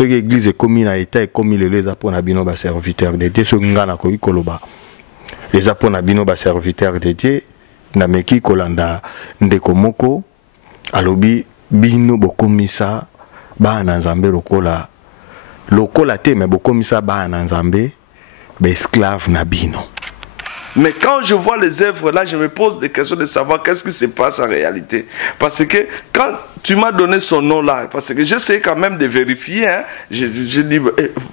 ceux qui église et commis na état et commis les apôtres nabino ba serviteur de Dieu ce ngana ko ikoloba les apôtres nabino ba serviteur de Dieu na meki kolanda ndeko moko alobi bino bokomisa ba na nzambe lokola te mais bokomisa ba na nzambe ba esclave na bino. Mais quand je vois les œuvres là, je me pose des questions de savoir qu'est-ce qui se passe en réalité. Parce que quand tu m'as donné son nom là, parce que j'essaie quand même de vérifier, hein, je dis,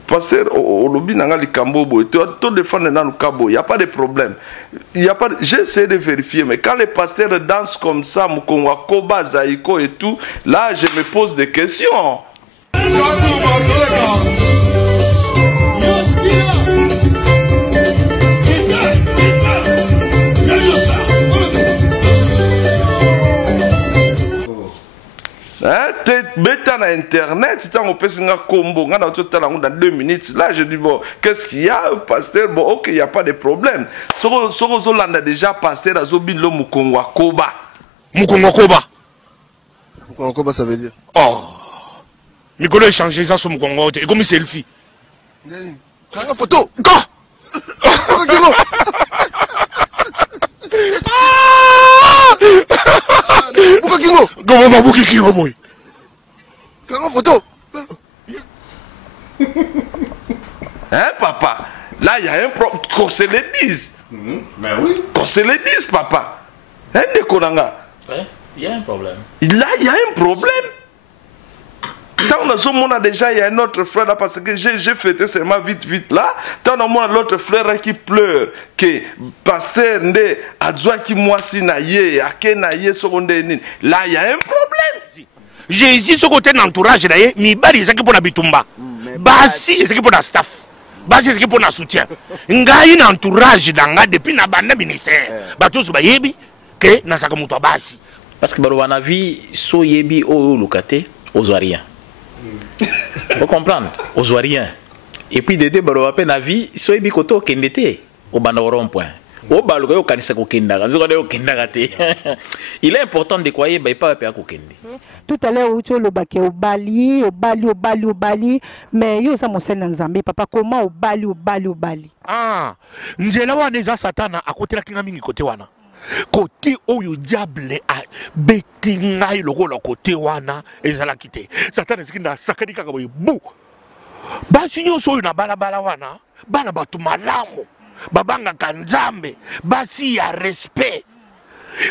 pasteur, au lobby nangali kambobo, tu défends dans le cabo, il n'y a pas de problème. J'essaie de vérifier, mais quand les pasteurs dansent comme ça, Mukongwa, Koba, Zaïko et tout, là je me pose des questions. Bêta na internet, on peut se combo, dans 2 minutes. Là, je dis, bon, qu'est-ce qu'il y a, pasteur? Bon, ok, il n'y a pas de problème. On a déjà pasteur à Zobilo Mukongwa Koba. Mukongwa Koba? Mukongwa Koba, ça veut dire? Oh, Mikolo a changé ça sur Mukongwa, et comme selfie. Quand photo? Quand? Bukakingo! Comment Bukakingo, boy? Quand photo? Hein, papa? Là, il y a un problème. Qu'on se le dise. Mais oui. Qu'on se le dise, papa. Hein, Dekonanga? Ouais, il y a un problème. Là, il y a un problème. Tant on a ce monde déjà, il y a un autre frère là, parce que j'ai fêté seulement vite là. Tant on a l'autre frère qui pleure, que pasteur Ndé, Adjoa qui moisi naïe, Ake naïe, seconde. Là, il y a un problème. J'ai ici ce côté d'entourage, mais bari c'est pour la bitumba. Basi c'est pour la staff. Basi c'est pour la soutien. Ngai na entourage danga depuis na banda ministère. Batous bayebi que na sakamuto basi. Parce que on a vu so yebi o lokate aux rien. Vous comprenez? Aux rien. Et puis de deux baro peine na vie so yebi koto kendete au banda rond-point. Au balo ko kanisa ko kendaka. Ziko de kendaka te. Il est important de croire ba pas pa ko kende. Tout à l'heure, tu le baquet au bali, mais yo ça mon Nzambe, papa comment au bali. Ah, njela wana za satana akotela kinga mingi kote wana. Côté oyo diable a betinga iloko côté wana ezala kite. Satana zikinda sakani kaka boy bu. Basi nyoso oyo na balabala wana, bana batu malamu. Babanga kanzambe, basi ya respect.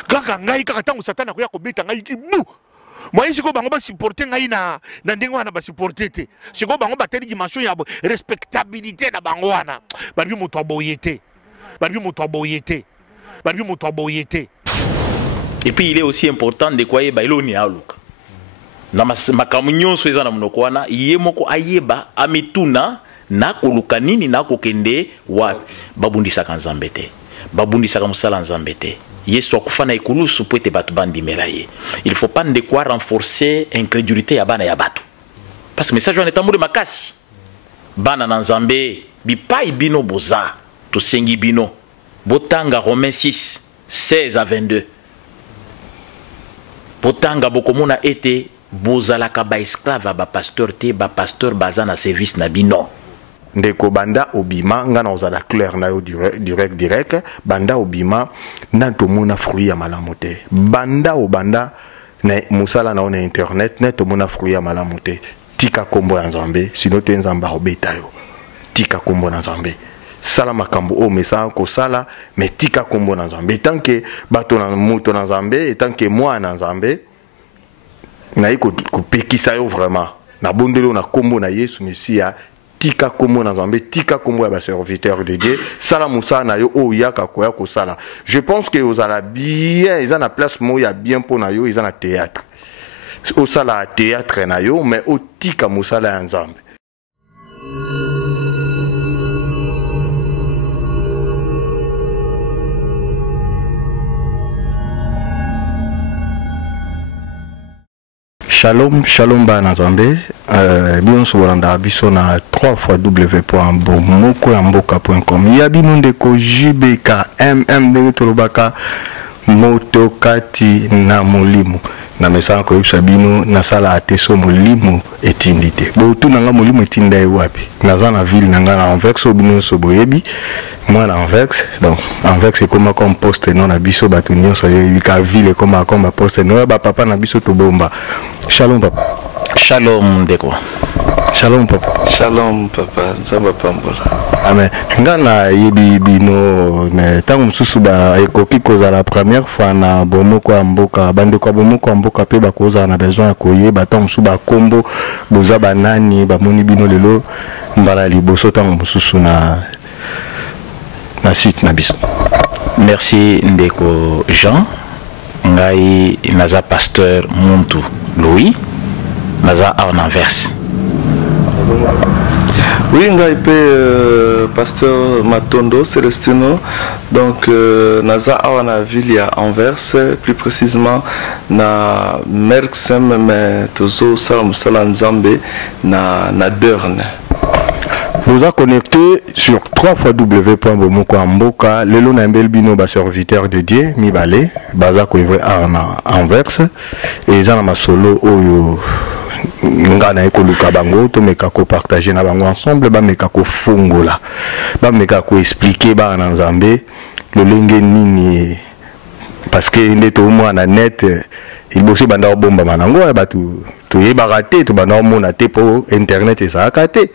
Kaka ngai kaka tango satana koya ko beta ngai ki bu. Moi siko bango ba supporter ngai na ndenge wana ba supporter te. Siko bango ba teli dimension ya respectabilité na bango wana. Babi moto aboyete. Et puis il est aussi important de croire ba iloni aluka. Na makamunyo so ezana munoko wana yemoko ayeba amituna na koluka nini na kokende wa babundisa kanzambe te. Babundisa musala nzambe te. Yesu akufana ikulusu poete batu bandi melaye. Il faut pas de quoi renforcer incrédulité ya bana ya batu. Parce que message on est amour makasi. Bana na nzambe bipa ibino boza to sengi bino. Botanga Romains 6 16 à 22. Botanga bokomona ete bozalaka ba esclave ba pasteur te ba pasteur bazana service na bino. Ndeko banda obima ngana ozala clair na yo direct banda obima na tomona fruit ya malamu te banda obanda na musala na on internet na tomona fruit ya malamu te tika kombo ya Nzambe sino te Nzamba obeta yo tika kombo na Nzambe sala makambo o mesa ko sala mais tika kombo na Nzambe tant que bato na moto na Nzambe tant que moi na Nzambe na iko kupekisa yo vraiment na bondelo na kombo na Yesu Mesia tika kombo na Nzambe tika kombo ya ba serviteur de Dieu sala musa na yo o yaka koya ko sala. Je pense que aux ala bien ils en a place mo ya bien pour na yo ils en a théâtre au sala théâtre na yo mais o tika musala ya Nzambe. Shalom, shalom bana Nzambe. Bien sobolanda biso na 3w.bomoko.com. Yabino ndeko JBK MM ndenge tolobaka motokati na molimo. na mesana koyebisa bino nasala ate so molimo etindi te botunanga molimo etinda ye wapi naza na ville na ngai na Anvers oyo bino nyonso boyebi moi na Anvers donc Anvers ekoma comme poste non na biso bato nyonso yebika ville ekoma comme poste non bapapa na biso tobomba. Shalom papa. Shalom ndeko. Shalom papa. Shalom papa, nzamba pambola. Amen. Ngana yebi bino mais tango mususu ba ekoki koza la première fois na bomoko ya mboka bande kwa bomoko ya mboka pe bakoza na besoin ya koyeba tango mususu ba kombo boza banani bamoni bino lelo mbala liboso tango mususu na site na biso. Merci ndeko Jean. Ngai naza pasteur Muntu Louis naza en Anvers. Oui, ngai pe pasteur Matondo Celestino, donc naza awa na ville ya Anvers, plus précisément na Merksem mais tozo sala musala nzambe na Derne. Vous êtes connecté sur www.bomokoamboka. Lelo na mbel bino ba serviteur de Dieu mibale baza ko ivre na Anvers et za na masolo oyo ngana ekoluka bango to meka ko partager na bango ensemble ba meka ko fungola ba meka ko expliquer ba na Nzambe lolenge nini parce que ndeto mwana net il bosse banda bomba manango ba tu yeba raté to banda mona te po internet et ça raté.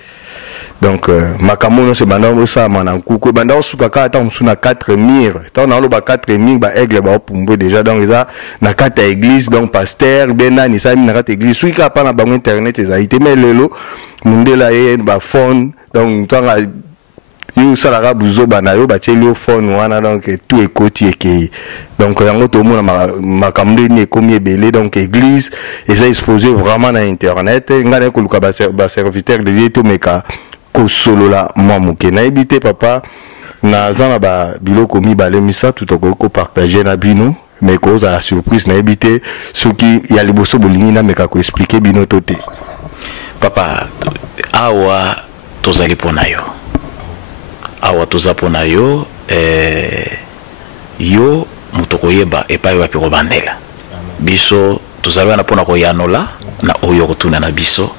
Donc makamono se banda bosa mananku ko banda osuka ka ta musuna 4 murs ta na lo ba 4 murs ba aigle ba pumbo déjà donc ça na kata église donc pasteur bena ni sa na kata église suika pa na bango internet ça ité mais lelo mundela ye ba phone donc tanga yo sala buzo bana yo ba tsheli phone wana donc tout ekoti eke donc yango to mona makamde ni ekomi ebele donc église et ça exposé vraiment na internet ngana ko luka ba serviteur de Dieu to meka ko solo la moi muke na ebité papa na zana ba biloko mibale misa tout ko partager na bino mais cause à la surprise na ebité ce qui ya liboso bolingi na meka ko expliquer bino toté papa awa tozali pona yo awa toza pona yo yo mutoko yeba epai wapi ko bandela biso tozali na pona ko yanola na oyo kotuna na biso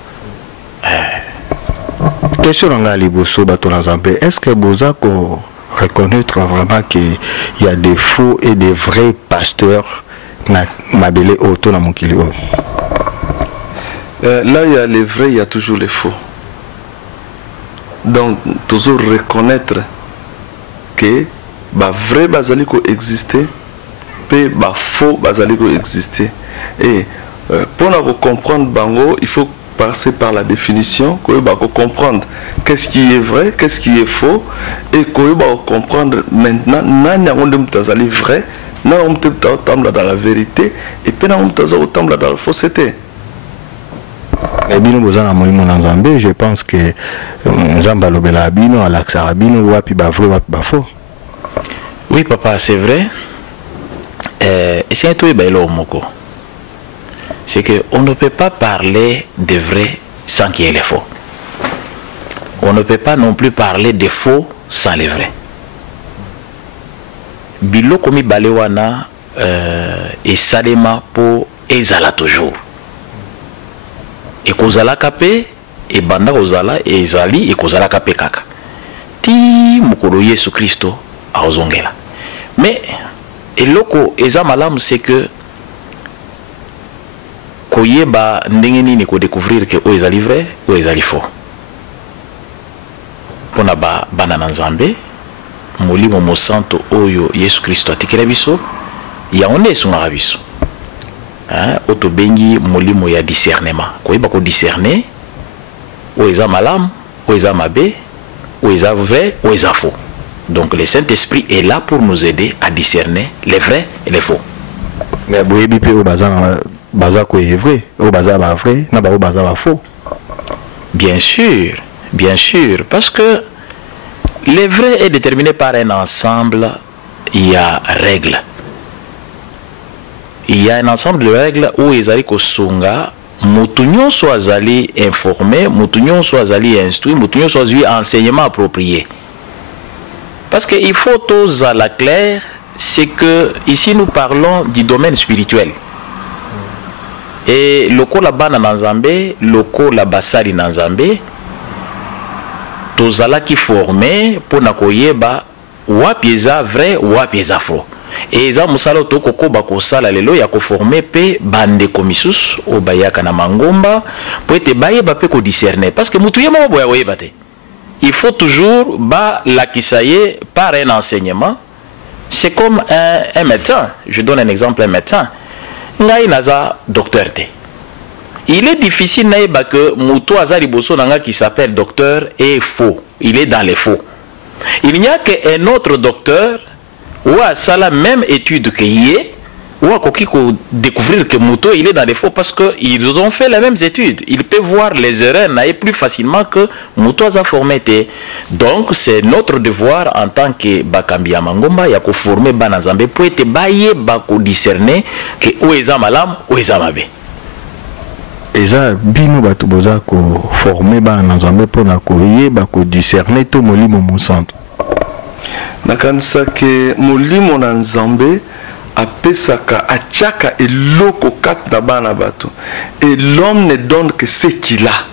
question nga liboso bato na Nzambe est-ce que bozako reconnaître vraiment qu'il y a des faux et des vrais pasteurs na mabele auto na mokili o là il y a les vrais, il y a toujours les faux. Donc toujours reconnaître que ba vrai bazali ko exister pe ba faux bazali ko exister et pour comprendre bango il faut passer par la définition, comprendre qu'est-ce qui est vrai, qu'est-ce qui est faux, et comprendre maintenant n'est-ce vrai, dans la vérité, et puis dans la fausseté. Je pense que Nzamba lobela bino alaxa bino wapi ba vrai wapi ba faux. Oui papa, c'est vrai. Et c'est un tout belo moko. C'est qu'on ne peut pas parler de vrai sans qu'il y ait les faux. On ne peut pas non plus parler de faux sans les vrais. Bilo komi balewana et salema po ezala toujours. Et kozala kapé et banda kozala et ezali et kozala kapé kaka. Ti mukolo Yesu Christo a ozongela. Mais et loko ezamalam c'est que koyeba ndenge nini ko découvrir que o ezali vrai o ezali faux pona ba banana nzambe molimo mosanto oyo Yesu Kristo atikela biso ya onde sunga biso oto bengi molimo ya discernement koyeba ko discerner o eza malam o eza mabe o eza vrai o eza faux. Donc le Saint-Esprit est là pour nous aider à discerner les vrais et les faux. Mais boyebi pe o bazana baza ko est vrai, o baza ba vrai, na ba o baza ba faux. Bien sûr, parce que le vrai est déterminé par un ensemble, il y a règles. Il y a un ensemble de règles où ezali ko songa, mutu nyonso azali informé, mutu nyonso azali instruit, mutu nyonso azui enseignement approprié. Parce qu'il faut tous à la claire, c'est que ici nous parlons du domaine spirituel. et lokola bana na Nzambe lokola basali na Nzambe tozalaki formé pona koyeba wapi eza vrai wapi eza faux et eza musala tokokoba kosala lelo ya koforme pe bandeko misusu o bayaka na mangomba po ete bayeba pe kodiscerner parce que mutu ye moko boya koyeba te. Il faut toujours lakisa ye par un enseignement. C'est comme un médecin. Je donne un exemple, un médecin. Ngai naza docteur te. Il est difficile naïba que mutu azali boso nanga qui s'appelle docteur est faux. Il est dans les faux. Il n'y a qu'un autre docteur ou à ça la même étude que yé ou à découvrir que Mouto il est dans les faux parce qu'ils ont fait les mêmes études. Il peut voir les erreurs plus facilement que Mouto a formé. Donc c'est notre devoir en tant que Bakambi Mangomba ya ko former Banazambe pour être baye bako discerner que où est malam où est mabe. Eza bino batu boza ko former Banazambe pour na ko yeba ko discerner to molimo mon centre. Nakanisa ke molimo na Nzambe apesaka achaka eloko kat na bana bato et l'homme ne donne que ce qu'il a.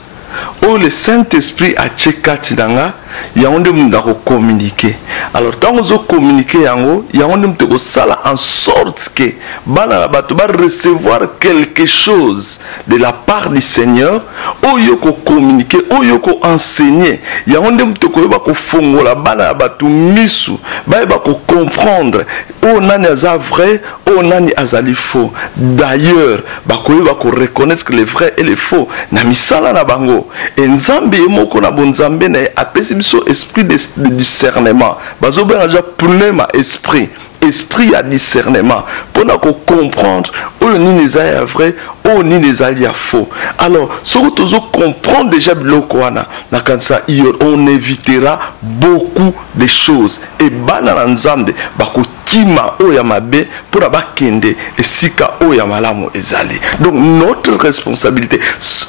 Oh, le Saint-Esprit a tchekati nanga yango munda ko communiquer. Alors tant que vous communiquer yango yango mte ko sala en sorte que bana bato ba recevoir quelque chose de la part du Seigneur. Oh yoko communiquer, oh yoko enseigner. Yango mte ko ba ko fongola bana bato misu, ba ko comprendre. Oh nani aza vrai, oh nani azali faux. D'ailleurs, ba ko reconnaître que les vrais et les faux na misala na bango. Et Nzambe moko na bonzambe na apesi biso esprit de discernement. Bazo ben déjà pneuma esprit à discernement pour nous comprendre où ni les a vrai où ni les a faux. Alors surtout comprendre déjà bloquana na kansa on évitera beaucoup de choses et bana nzambe bako kima oya mabe pour abakende et sika oya malamu ezali. Donc notre responsabilité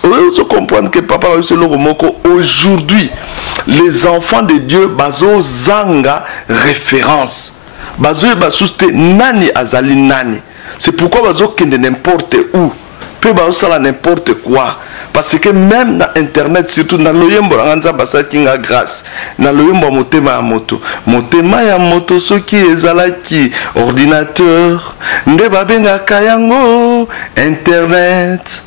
on comprendre que papa aujourd'hui les enfants de Dieu bazo zanga référence bazo basuste nani azali nani. C'est pourquoi bazo kende n'importe où peut bazo sala n'importe quoi. Parce que même dans internet, surtout dans l'oyembo, la grâce, dans l'oyembo motema ya moto, ce qui est alaki, ordinateur, ndebabenga kayango, internet.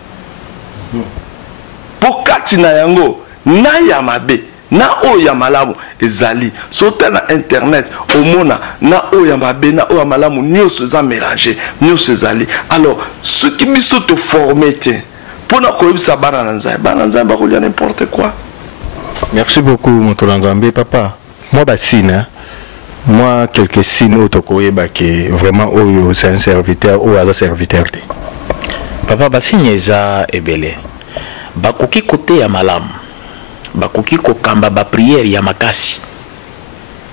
Pokati na yango, na yamabe, na oyamalamu, ezali. Sauter na internet, omona, na oyamabe, na oyamalamu, nyo se za mélangé, nyo se zali. Alors, ce qui me sont formés, n'importe quoi. Merci beaucoup, Motolanzambe. Papa, moi, bassine, moi, quelques signes autocoyeba qui vraiment, c'est un serviteur ou un serviteur. Papa, bassine, eza ebele. Bakoki côté ya malam. Bakoki ko kamba ba prière ya makasi.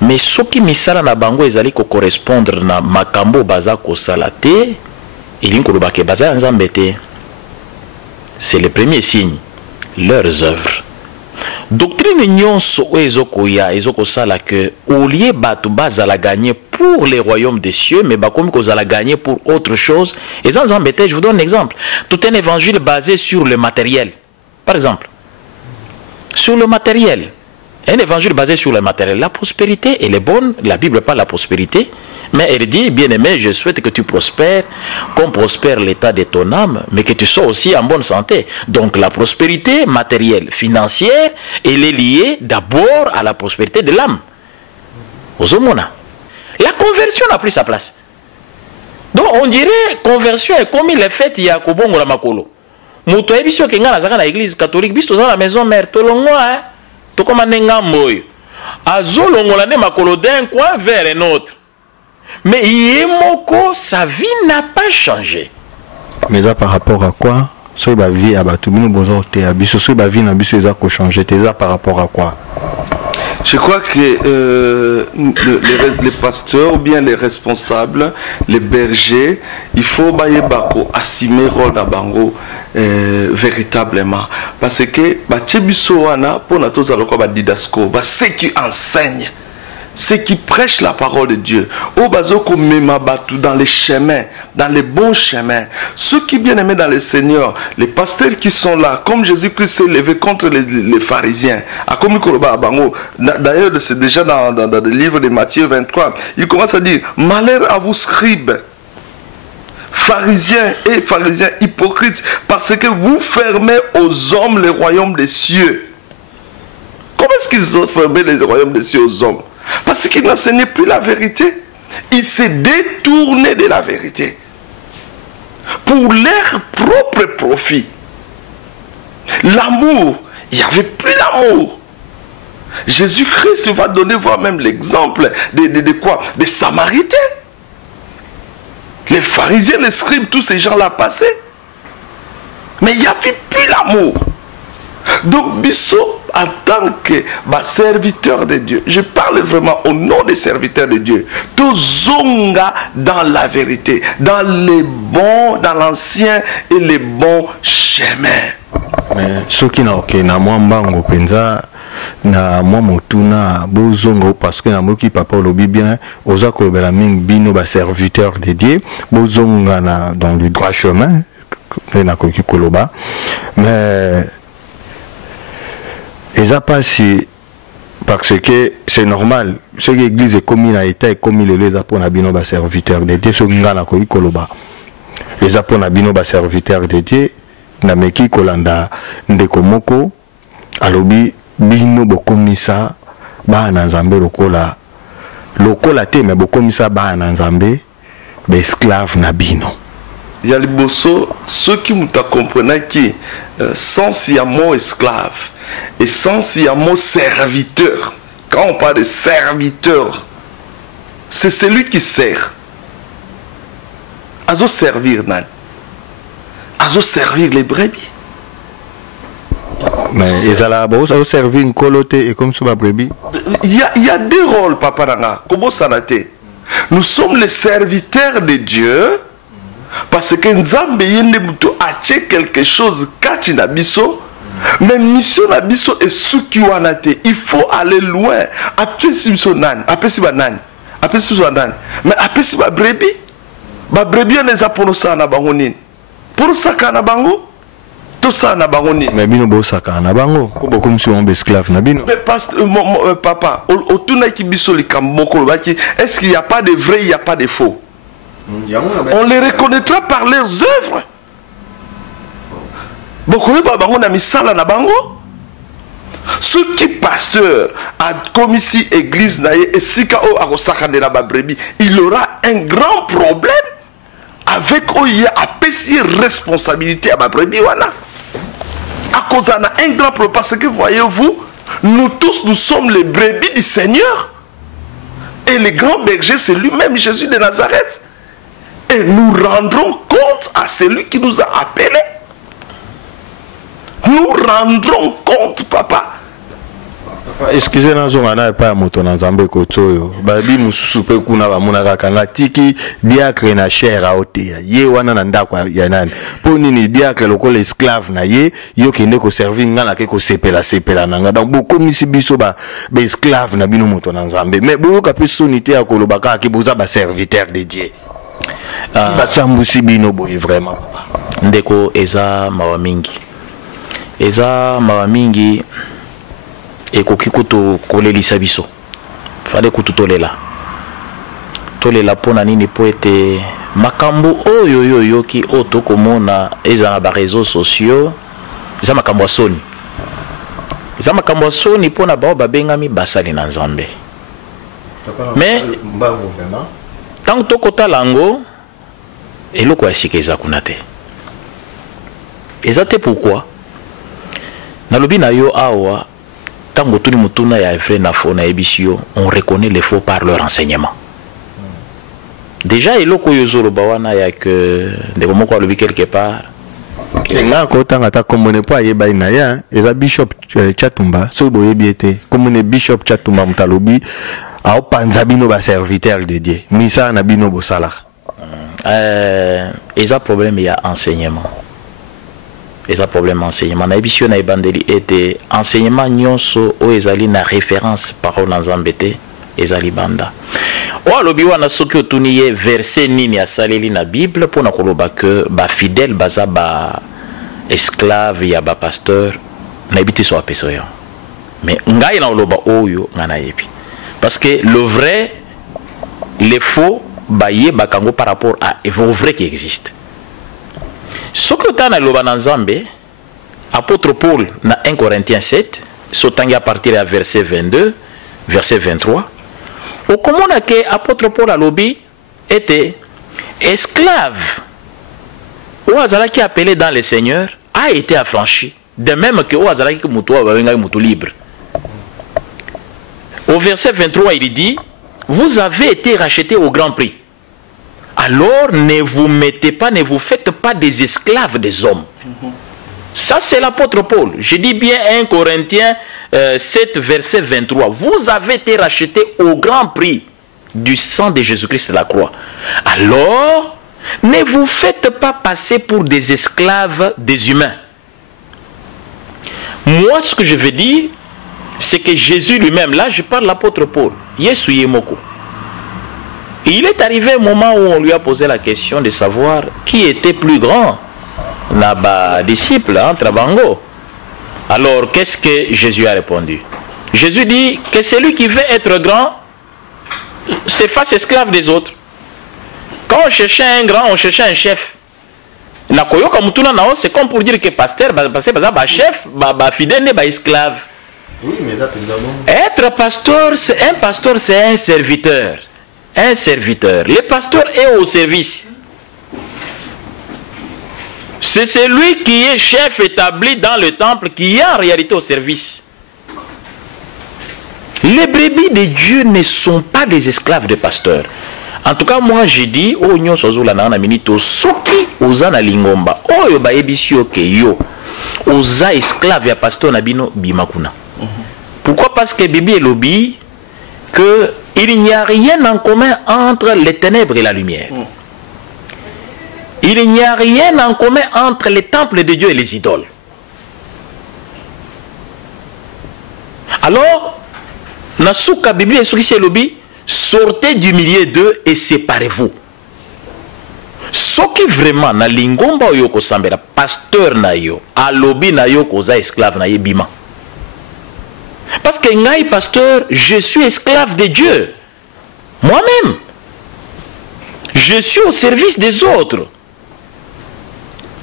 Mais ce qui misala na bango ezali ko correspondre na makambo baza ko salate, ilinko lobake baza nzambete. C'est le premier signe, leurs œuvres. Doctrine nyonso ezokoya ezokosala que au lieu batu bazala gagner pour les royaumes des cieux mais bakomi kozala gagner pour autre chose. Et sans embêter, je vous donne un exemple. Tout un évangile basé sur le matériel. Par exemple, sur le matériel. Un évangile basé sur le matériel. La prospérité, elle est bonne. La Bible parle de la prospérité. Mais elle dit, bien-aimé, je souhaite que tu prospères, comme prospère l'état de ton âme, mais que tu sois aussi en bonne santé. Donc la prospérité matérielle, financière, elle est liée d'abord à la prospérité de l'âme. Aux homona. La conversion n'a plus sa place. Donc on dirait conversion est comme il est fait il y a Kobongo la Makolo. Mouto ebiso kenga na zaka na église catholique, biso za la maison mère, tolongwa hein. To comme nenga moyo. Azolongola ne makolo d'un coin vers un autre. Mais Yemoko, sa vie n'a pas changé. Mais là, par rapport à quoi? So ba vie à batumino bozo te abiso so ba vie na biso eza ko changer te par rapport à quoi? Je crois que les pasteurs ou bien les responsables, les bergers, il faut assumer le rôle de bango véritablement. Parce que ceux qui enseignent, ceux qui prêchent la parole de Dieu, au bazoko memabatu dans les chemins, dans les bons chemins, ceux qui bien aimés dans le Seigneur, les pasteurs qui sont là, comme Jésus-Christ s'est levé contre les pharisiens. D'ailleurs, c'est déjà dans le livre de Matthieu 23, il commence à dire, malheur à vous scribes, pharisiens et pharisiens hypocrites, parce que vous fermez aux hommes le royaume des cieux. Comment est-ce qu'ils ont fermé les royaumes des cieux aux hommes? Parce qu'ils n'enseignaient plus la vérité. Ils se détournaient de la vérité pour leur propre profit. L'amour, il n'y avait plus d'amour. Jésus-Christ va donner voir même l'exemple de quoi? Des Samaritains. Les pharisiens, les scribes, tous ces gens-là passaient. Mais il n'y avait plus l'amour. Donc, Bissot, en tant que serviteur de Dieu, je parle vraiment au nom des serviteurs de Dieu, Tozonga dans la vérité, dans les bons, dans l'ancien et les bons chemins. Mais ce qui n'a aucun amant, penza na moi motuna bozongo parce que na moki papa lobi bien oza ko bela ming bino ba serviteur de Dieu bozonga na dans le droit chemin na koki koloba mais eza pas si parce que c'est normal ce que l'église est commis na état et commis le les pour na bino ba serviteur de Dieu so nga na koki koloba eza pour na bino ba serviteur de Dieu na meki kolanda ndeko moko alobi bino bokomisa bana nzambe lokola te mais bokomisa bana nzambe ba esclave na bino. Il y a les bosso ceux qui m'ont compris qui sans y a mot esclave et sans y a mot serviteur. Quand on parle de serviteur, c'est celui qui sert. Azo servir nan. Azo servir les brebis. Mais ils allaient servir une colote et comme ça, brebis. Il y a deux rôles, papa Nanga. Comment ça n'a été? Nous sommes les serviteurs de Dieu parce que Nzambe yende muto ache quelque chose kati na biso. Mais mission na biso est sukiwanate. Il faut aller loin. Après si biso nan, après si banan, après si banan. Mais après si ba brebis, on les a pour ça na bango nini. Pour ça kana bango. Tout ça na bango nini. Mais bino bo saka na bango. Ko comme si on esclave na bino. Mais papa, autour qui biso li kamboko baki, est-ce qu'il n'y a pas de vrai, il n'y a pas de faux? On les reconnaîtra par leurs œuvres. Beaucoup ba bango na misala na bango. Ceux qui pasteur a comme ici église na et sika o akosaka de la babrebi, il aura un grand problème avec oye a pécier responsabilité à babrebi wana. À cause d'un un grand problème parce que voyez-vous, nous tous nous sommes les brebis du Seigneur et le grand berger c'est lui-même Jésus de Nazareth et nous rendrons compte à celui qui nous a appelés. Nous rendrons compte, papa. Excusez-moi, je n'ai pas moto dans Zambé Kotoyo. Babi mususu pe kuna ba munaka kanga tiki diacre na cher a otea. Ye wana na ndakwa ya nani. Po nini diacre lokola esclave na ye yo kende ko servir ngana ke ko sepela nanga. Donc beaucoup misi biso ba esclave na bino moto na Zambé. Mais boyo ka pe sonité ya kolobaka ke boza ba serviteur de Dieu. Si ba sambusi bino boye vraiment papa. Ndeko eza mawa mingi. Eza mawa mingi ekoki kutu kolelisa biso fale kutu tolela pona nini po ete makambo oyo yoki otokomona eza na ba réseaux sociaux eza makambo soni pona bao babengami basali na Nzambe mais tant tokotala ngo eloko ya sika eza kuna te eza te pourquoi nalobi na yo awa tango tuni mutuna ya vrai na faux na ebisio on reconnaît les faux par leur enseignement. Déjà eloko yozolo bawana ya que de momoko alobi quelque part nga ko tanga ta komone po ayeba ina ya eza bishop Chatumba so boyebi ete komone bishop Chatumba mutalobi a panza bino ba serviteur de Dieu misa na bino bosala eza problème ya enseignement. Et un problème enseignement. Na ebisio na ebandeli était enseignement nyonso o ezali na référence parole dans Zambete ezali banda o alobi wana soki otuni ye verset nini asaleli na Bible mpona koloba ke bafidèle baza ba esclave ya bapasteur nayebi te so apeso yo mais ngai na oloba oyo nga nayebi parce que le vrai les faux bayebaka yango par rapport à au vrai qui existe soki otana loba na Nzambe apôtre Paul na 1 Corinthiens 7 sotangi à partir ya verset 22 verset 23 okomona ke apôtre Paul alobi était esclave ou azalaki appelé dans le Seigneur a été affranchi de même que ou azalaki mutu babenga mutu libre. Au verset 23 il dit vous avez été rachetés au grand prix. Alors ne vous mettez pas, ne vous faites pas des esclaves des hommes. Ça c'est l'apôtre Paul. Je dis bien 1 Corinthiens 7 verset 23. Vous avez été rachetés au grand prix du sang de Jésus-Christ à la croix. Alors ne vous faites pas passer pour des esclaves des humains. Moi ce que je veux dire c'est que Jésus lui-même, là je parle de l'apôtre Paul, Yesu Yemoko. Il est arrivé un moment où on lui a posé la question de savoir qui était plus grand Naba disciple entre Bango. Alors qu'est-ce que Jésus a répondu? Jésus dit que celui qui veut être grand se fasse esclave des autres. Quand on cherchait un grand, on cherchait un chef. C'est comme pour dire que pasteur, chef, fidèle, esclave. Oui, mais ça être pasteur, c'est un serviteur. Un serviteur. Le pasteur est au service. C'est celui qui est chef établi dans le temple qui est en réalité au service. Les brebis de Dieu ne sont pas des esclaves de pasteurs. En tout cas, moi j'ai dit, oh nyo sozula na minito soki oza na lingomba, oyo ba ebisio ke yo oza esclave ya pasteur na bino bimakuna. Pourquoi? Parce que Bibi et Lobby que il n'y a rien en commun entre les ténèbres et la lumière. Il n'y a rien en commun entre les temples de Dieu et les idoles. Alors, Nasuka Bibi et Soukisi Lobby, sortez du milieu d'eux et séparez-vous. Ce qui vraiment na lingomba yoko sambera pasteur na yo, a lobby na yo koza esclave na yebima. Parce que ngai pasteur, je suis esclave de Dieu. Moi-même. Je suis au service des autres.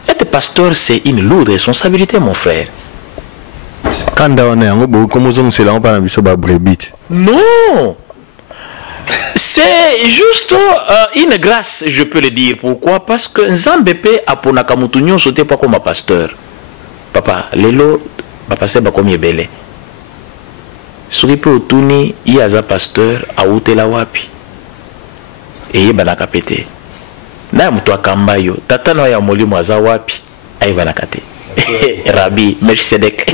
Être pasteur, c'est une lourde responsabilité, mon frère. Non. C'est juste une grâce, je peux le dire. Pourquoi? Parce que Nzambepe aponaka mutu nyonso te pas comme un pasteur. Papa, lelo, pasteur ba comme yebele. Soki pe otuni yaza pasteur autela wapi. Eye banaka pete. Na mutu akamba yo, tata no ya molimo aza wapi? Ayi banaka te. Rabbi Melchizedek.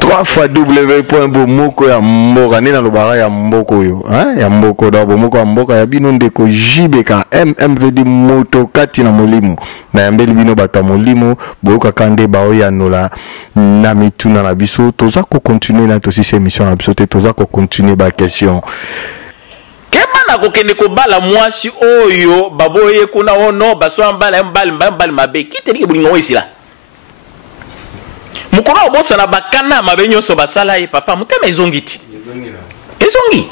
3 fois w.bomoko ya mboka nena lobara ya mboko yo hein ya mboko da bomoko ya mboka ya bino ndeko jibeka mmvd moto kati na molimo na yambeli bino bata molimo boyoka kande bao ya nola na mituna na biso toza ko continuer na tosi cette émission na biso te toza ko continuer ba question kebana ko kende ko bala mwasi oyo baboye kuna ono baswa mbala mbali mabe kiteli bulingo isila mukoro bosa na bakana mabenyo so basala ye papa mutema ezongiti ezongi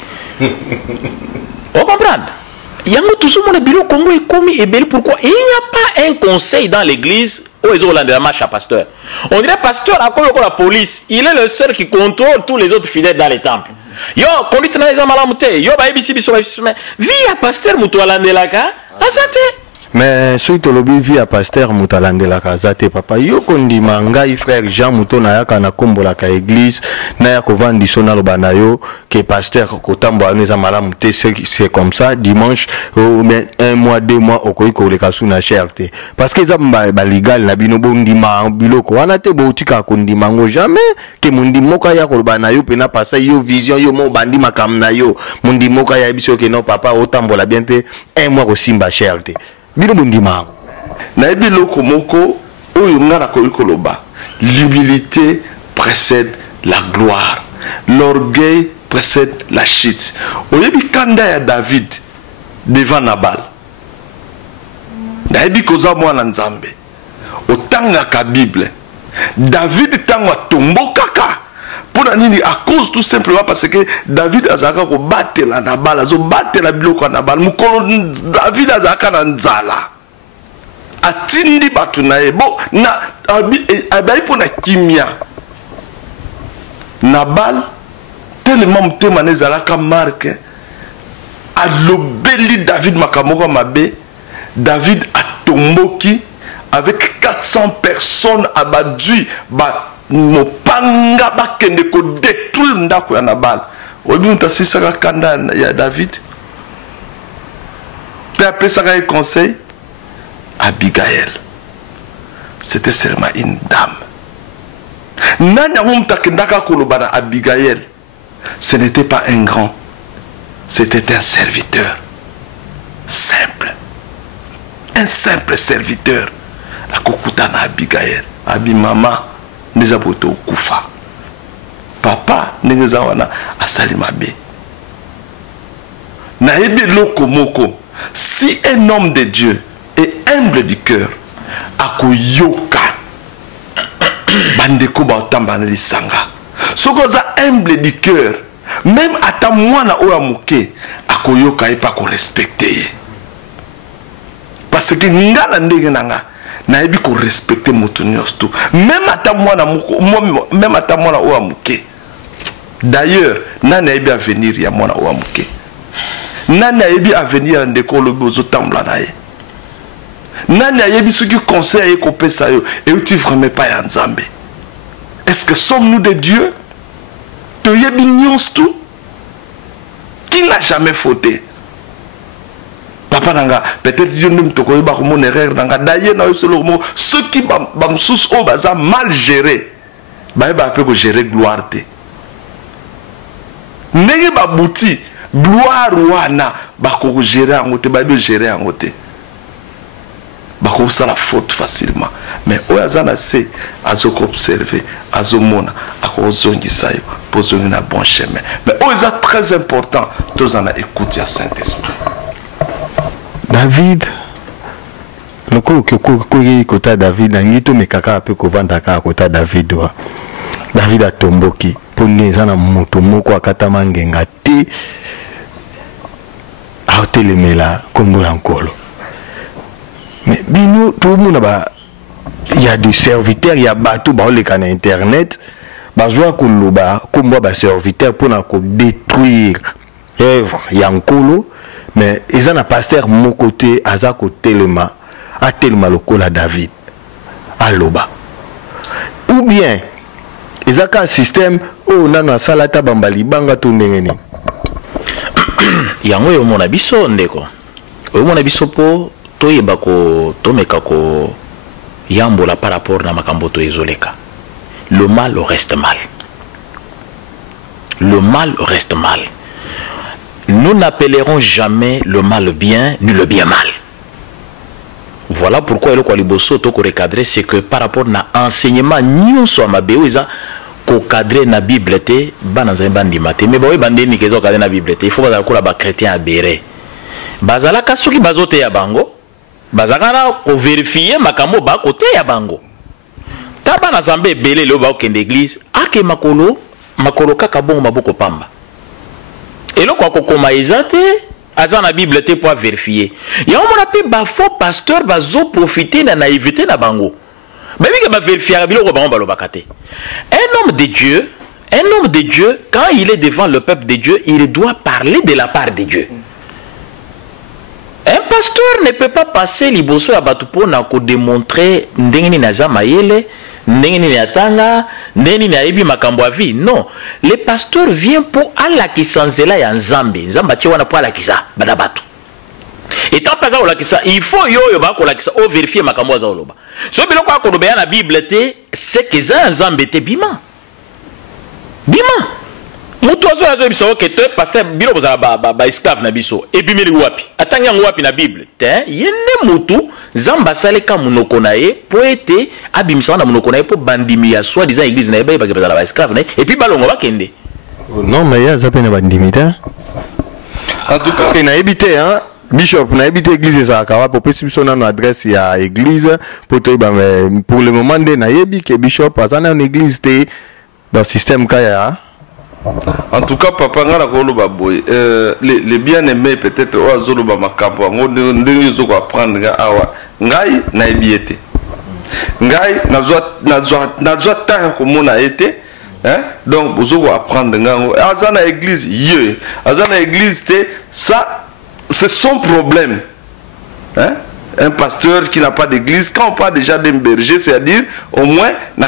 on comprend yango toujours mon bureau Congo est commis et belle pourquoi il n'y a pas un conseil dans l'église où ils ont la marche à pasteur on dirait pasteur à quoi la police il est le seul qui contrôle tous les autres fidèles dans les temples yo conduite na les malamute yo ba ibisi biso via pasteur mutu alandelaka asate. Mais si tu lobby via pasteur mutalande la kazate papa yo kondima ngai frère Jean Mutona yaka na kombola ka église na ya ko vandi sona lobana yo que pasteur ko tambo aneza malamu te c'est comme ça dimanche mais 1 mois 2 mois okoyi ko le kasuna cherté parce que ça ba légal na bino bondima biloko wana te botika kondima ngo jamais que mundi moka ya ko lobana yo pena passa yo vision yo mo bandi makam na yo mundi moka ya biso que non papa o tambola bien te 1 mois ko simba cherté. L'humilité précède la gloire. L'orgueil précède la chute. Oyebi kanda ya David devant Nabal. Nayebi koza mwana nzambe. Otanga ka Bible. David tangwa tombo kaka. Pour nini à cause tout simplement parce que David azaka ko batela Nabal, azo batela biloko Nabal. Mukolo David azaka na nzala. Atindi batu na ye. Bon, na abai pona kimia. Nabal tellement mutema nezalaka marque alobeli David makamoko mabe. David a tomboki avec 400 personnes abattues ba mopanga ba kende ko détruire ndako ya Nabal. Obi mutasi saka kanda ya David. Pe après ça un conseil Abigail. C'était seulement une dame. Nanya mutakendaka kolobana Abigail. Ce n'était pas un grand. C'était un serviteur simple. Un simple serviteur. La kokutana Abigail. Abi mama neza boto kufa. Papa neza wana asali mabe. Na yebi loko moko. Si un homme de Dieu est humble du cœur, akoyoka bandeko ba otambana lisanga. Sokoza humble du cœur, même ata mwana oya muke akoyoka et pas ko respecter. Parce que ngana ndenge nanga na yebi ko respecter mutu nyonso. Même ata mwana muko, même ata mwana oya muke. D'ailleurs, nani yebi avenir ya mwana oya muke. Nani yebi avenir ya ndeko lobi ozotambla na ye. Nani yebi soki conseil ko pesa yo et tu vraiment pas ya nzambe. Est-ce que sommes-nous des dieux? Te yebi nyonso tout? Qui n'a jamais fauté? Papa nanga, peut-être Dieu ne toko yeba ko mon erreur nanga d'ailleurs na yo solo mo ceux qui bam sous o baza mal géré. Ba peut ko gérer gloire te. Ndenge ba bouti gloire wana ba ko gérer en côté ba gérer en côté. Ba ko ça la faute facilement. Mais oyazana c'est azo observer, azo mona, ako zongisa yo, pozongi na bon chemin. Mais oza très important, tous en a écouté à Saint-Esprit. David, le côté David, n'angito me kaka pe ko vanda ka kota David wa. David a tomboki pour nezana moto moko akata mangenga ti a hotelemela kombo yankolo. Mais bino tout le monde il y a des serviteurs, il y a bateau ba le kana internet, bazwa ko loba kombo ba serviteur pour na ko détruire œuvre yankolo. Mais ils ont un pasteur mon côté azako telema a telema lokola David à loba. Ou bien ils ont un système où nana salata bambali banga to ndengeni. Yango yo mona biso ndeko. Yo mona biso po toyeba ko tomeka ko yambola par rapport na makambo to ezoleka. Le mal reste mal. Le mal reste mal. Nous n'appellerons jamais le mal bien, ni le bien mal. Voilà pourquoi le Kwaliboso to recadrer, c'est que par rapport à l'enseignement, nous sommes à Béouza, qu'on cadre na Bible, mais bon, bandini qui cadre na Bible, il faut que les chrétiens à Béré. Bazala kasuki bazote ya bango, bazala ko vérifier makambo ba côté ya bango. Taba na zambe belé le ba okende église, ake makolo kaka bongo maboko pamba. Et là, quand on a été, dans la Bible, pour vérifier. Il y a un faux pasteur qui a profité de la naïveté de bango. Mais il va vérifier un homme de Dieu, quand il est devant le peuple de Dieu, il doit parler de la part de Dieu. Un pasteur ne peut pas passer liboso à Batupo pour démontrer ndengeni naza mayele, ndengeni nyatanga, ndengeni naibi makambo vie. Non, le pasteur vient pour alla kisanzela ya nzambe. Nzamba che wana pour alla kisa badabatu. Et tant pas ça kisa, il faut yo ba ko la kisa o vérifier makambo za oloba. So biloko akoloba ya na Bible te, c'est que za nzambe te bima. Bima. Mutu azo azo biso ke te pasteur bilo bozala ba esclave na biso ebimeli wapi atanga wapi na Bible te yene mutu zamba saleka munoko na ye po ete abimisa na munoko na ye po bandimi ya soi disant église na ye ba bazala ba esclave na et puis balongo bakende Non, mais il y a ça peine à limite. En tout cas, Parce qu'il a évité, hein. Bishop, on a évité l'église à Kawa pour préciser son adresse à l'église pour le moment de naïbi que Bishop a une église dans le système Kaya. En tout cas, papa, les bien-aimés, peut-être, Oazolo Bamakapo, on doit apprendre à Ngai na ebiete. Ngai na joie tant comme on a été. Donc, vous devez apprendre. Azana église, Azana église, ça, c'est son problème. Un pasteur qui n'a pas d'église, quand on parle déjà d'un berger, c'est-à-dire, au moins, na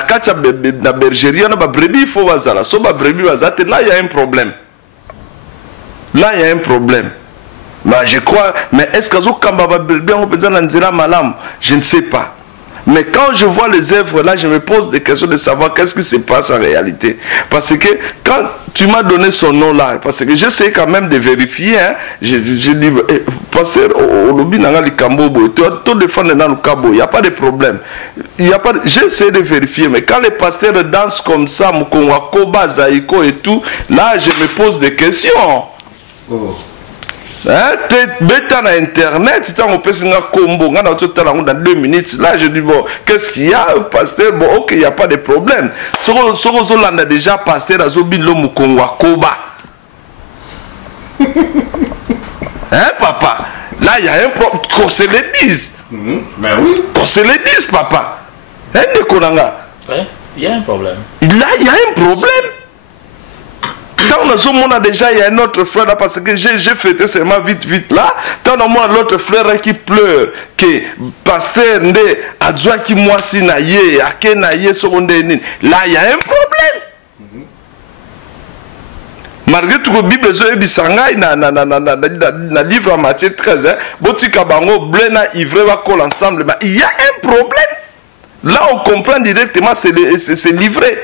bergerie, on a pas brebis, il faut bazala. So ba brebis bazala, là, il y a un problème. Là, il y a un problème. Bah, je crois, mais est-ce que on peut dire malam? Je ne sais pas. Mais quand je vois les œuvres là, je me pose des questions de savoir qu'est-ce qui se passe en réalité. Parce que quand tu m'as donné son nom là, parce que j'essaie quand même de vérifier, hein, je dis, pasteur, au lobby n'a pas Kambobo, tu défends dans le Cabo, il n'y a pas de problème. J'essaie de vérifier, mais quand les pasteurs dansent comme ça, Mukongwako, Bazaïko et tout, là je me pose des questions. Oh. Bêta na internet, si on peut se combo, dans 2 minutes, là je dis bon, qu'est-ce qu'il y a, pasteur, bon, ok, il n'y a pas de problème. Soro a déjà pasteur à Zobilo Mukongwa Koba. Hein, papa? Là, il y a un problème, qu'on se le dise. Mais oui. Qu'on se le dise, papa. Hein, Nekonanga? Ouais, il y a un problème. Là, il y a un problème. Quand on a déjà, il y a un autre frère là, parce que j'ai fêté seulement vite là. Quand on a l'autre frère qui pleure, que pasteur Nde, adjoint qui moi si naïe, ake naïe sur on là, il y a un problème. Malgré tout, la Bible na livre en Matthieu 13, botika bango blé na ivre va coller ensemble, mais il y a un problème. Là, on comprend directement, c'est livré.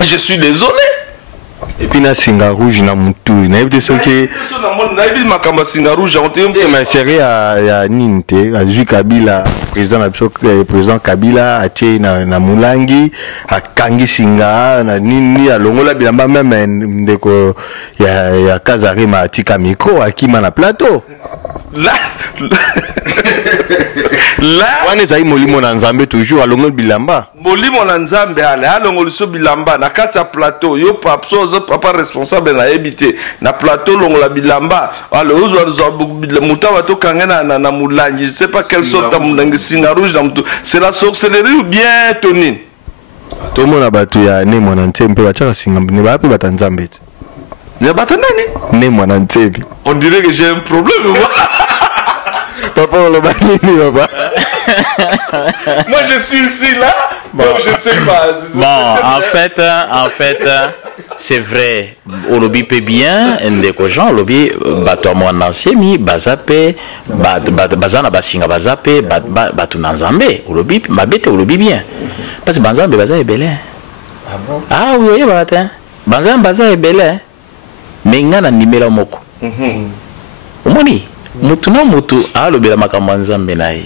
Je suis désolé. Et puis na singa rouge na mutu na évité ce qui makamba singa rouge mais sérieux ya ninte azu Kabila président Kabila atie na mulangi akangi singa na nini alongola bilamba même ndeko ya Kazarima atika micro akima na plateau là wana zai molimo na nzambe toujours alongola bilamba molimo na nzambe ale alongola so bilamba na kati ya plateau yo papso papa responsable na habité na plateau longola bilamba alors ozo mutawa to kangena na mulangi je sais pas quelle sorte de mulangi singa rouge na mutu c'est la sorcellerie ou bien tonine to mona batu ya ne mona ntempe bachaka singa ne ba pe batanzambe ya batanani ne mona ntempe on dirait que j'ai un problème papa le banini papa moi je suis ici là bon. Donc je ne sais pas bon en fait c'est vrai au lobby peut bien ndeko Jean lobby bato mo nansemi bazape bazana basinga bazape batu nanzambe au lobby mabete au lobby bien parce que banzambe baza ebele ah bon ah oui oui bata banzambe baza ebele mais ngana nimela moko omoni mutu na mutu alobela makambo nzambe naye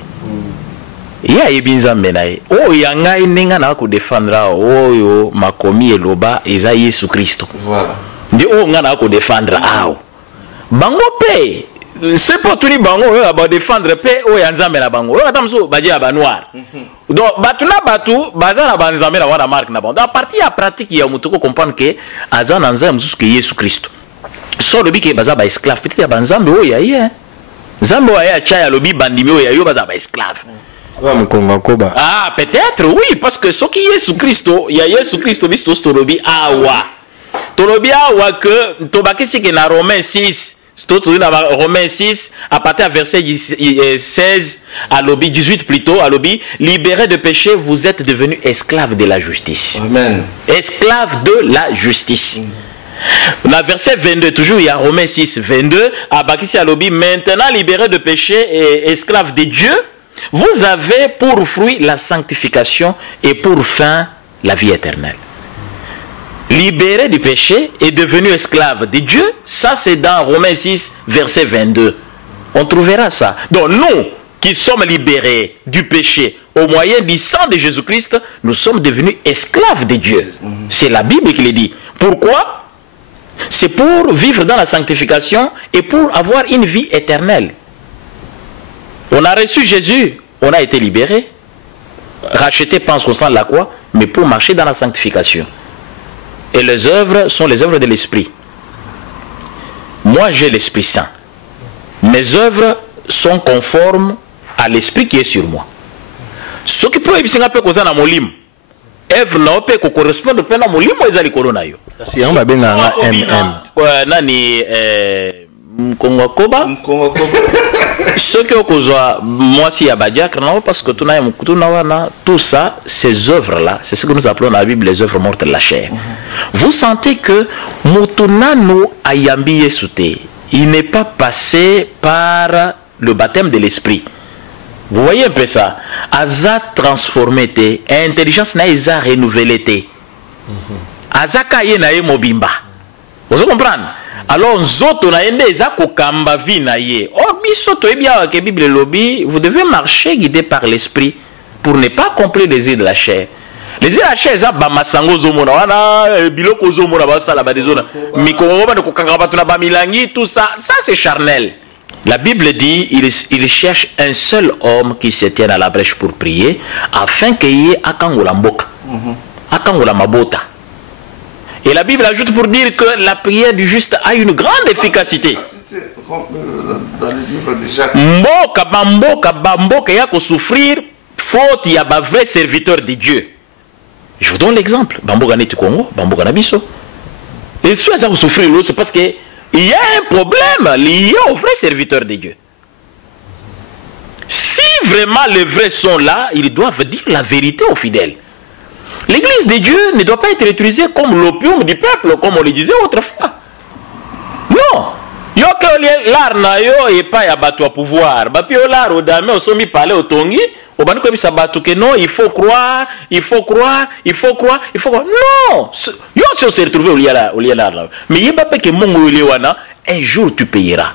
ya ebinzambe naye oyo ngai ninga na ko défendre oyo makomi eloba eza Yesu Kristo voilà ndi o nga na ko défendre awo bango pe c'est pas tout ni bango oyo ba défendre pe oyo nzambe na bango oyo atamso baje ya banoir donc batuna batu bazana banzambe na wana marque na bango à partir ya pratique ya mutu ko comprendre que azana nzambe mususu que Yesu Kristo so lobi ke baza ba esclave peut-être ya banzambe oyo ya nzambe oyo ya cha ya lobi bandimi oyo yo baza ba esclave. Ah, peut-être, oui, parce que ce qui est Jésus Christ, il y a Jésus Christ, bisto tolobi awa. Tolobi awa que tobaki c'est que dans Romains 6, Romains 6, à partir du verset 16 à l'obi 18 plutôt, à l'obi, libérés de péché, vous êtes devenus esclaves de la justice. Amen. Esclaves de la justice. Dans verset 22, toujours il y a Romains 6, 22, à Bakissi à l'obi, maintenant libérés de péché et esclaves de Dieu, vous avez pour fruit la sanctification et pour fin la vie éternelle. Libéré du péché et devenu esclave de Dieu, ça c'est dans Romains 6, verset 22. On trouvera ça. Donc nous, qui sommes libérés du péché au moyen du sang de Jésus-Christ, nous sommes devenus esclaves de Dieu. C'est la Bible qui le dit. Pourquoi? C'est pour vivre dans la sanctification et pour avoir une vie éternelle. On a reçu Jésus, on a été libérés, rachetés par son sang de la croix, mais pour marcher dans la sanctification. Et les œuvres sont les œuvres de l'Esprit. Moi, j'ai l'Esprit Saint. Mes œuvres sont conformes à l'Esprit qui est sur moi. Ce qui peut être un peu comme ça dans mon lim. Œuvre n'a pas que correspondre à mon lim ou à l'école. Si on va bien dans la MM. Nani Mkongo Koba. Ce que moi si Abadiak, parce que tout ça, ces œuvres-là, c'est ce que nous appelons dans la Bible les œuvres mortes de la chair. Vous sentez que Mutunano Ayambi Yesute, il n'est pas passé par le baptême de l'esprit. Vous voyez un peu ça. Aza transformé, intelligence na isa renouvelé. Aza kaye na ye mobimba. Vous comprenez? Alors, zoto na yende eza kokamba vi na ye. Or, bisoto ebia ke Bible lobby, vous devez marcher guidé par l'esprit pour ne pas accomplir les désirs de la chair. Les désirs de la chair, eza bamasango zomona wana biloko zomona basala ba dezona. Mikoroba de kokangaba tuna ba milangi, tout ça, ça c'est charnel. La Bible dit il cherche un seul homme qui se tienne à la brèche pour prier afin qu'il y ait akangola mboka. Akangola mabota. Et la Bible ajoute pour dire que la prière du juste a une grande efficacité. Dans le livre de Jacques. Mboka bamboka yako souffrir faute ya ba vrai serviteur de Dieu. Je vous donne l'exemple. Bamboka neti Congo, bamboka na biso. Et si ça souffrir c'est parce que il y a un problème lié aux vrais serviteurs de Dieu. Si vraiment les vrais sont là, ils doivent dire la vérité aux fidèles. L'église de Dieu ne doit pas être utilisée comme l'opium du peuple, comme on le disait autrefois. Non. Yo que l'art na yo et pas ya bato à pouvoir. Ba pio l'art au dame au somi parler au tongi, au banu ko bisa batu que non, il faut croire, il faut croire, il faut croire, il faut croire. Non. Yo si on s'est retrouvé au lieu là. Mais il pas que mongo wana, un jour tu payeras.